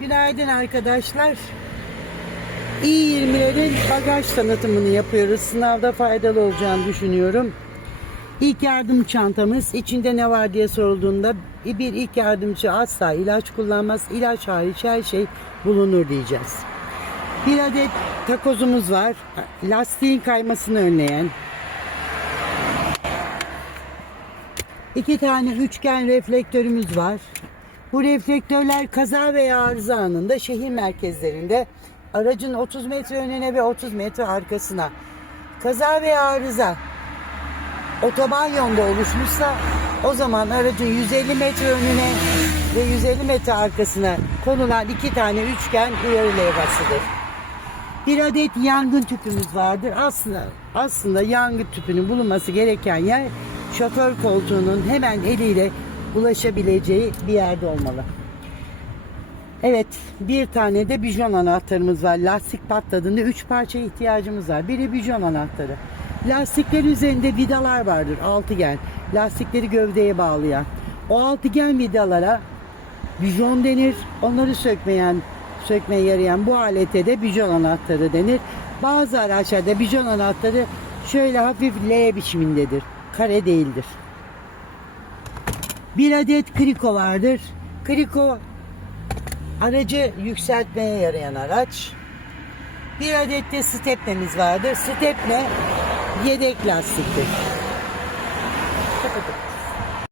Günaydın arkadaşlar. İ20'lerin bagaj tanıtımını yapıyoruz. Sınavda faydalı olacağını düşünüyorum. İlk yardım çantamız içinde ne var diye sorulduğunda bir ilk yardımcı asla ilaç kullanmaz. İlaç hariç her şey bulunur diyeceğiz. Bir adet takozumuz var. Lastiğin kaymasını önleyen. İki tane üçgen reflektörümüz var. Bu reflektörler kaza veya arıza anında şehir merkezlerinde aracın 30 metre önüne ve 30 metre arkasına kaza veya arıza otoban yolda oluşmuşsa o zaman aracın 150 metre önüne ve 150 metre arkasına konulan iki tane üçgen uyarı levhasıdır. Bir adet yangın tüpümüz vardır. Aslında aslında yangın tüpünün bulunması gereken yer şoför koltuğunun hemen eliyle ulaşabileceği bir yerde olmalı. Evet, bir tane de bijon anahtarımız var. Lastik patladığında üç parça ihtiyacımız var. Biri bijon anahtarı. Lastikler üzerinde vidalar vardır, altıgen. Lastikleri gövdeye bağlayan. O altıgen vidalara bijon denir. Onları sökmeyen, sökmeye yarayan bu alete de bijon anahtarı denir. Bazı araçlarda bijon anahtarı şöyle hafif L biçimindedir. Kare değildir. Bir adet kriko vardır. Kriko aracı yükseltmeye yarayan araç. Bir adet de stepnemiz vardır. Stepne yedek lastiktir.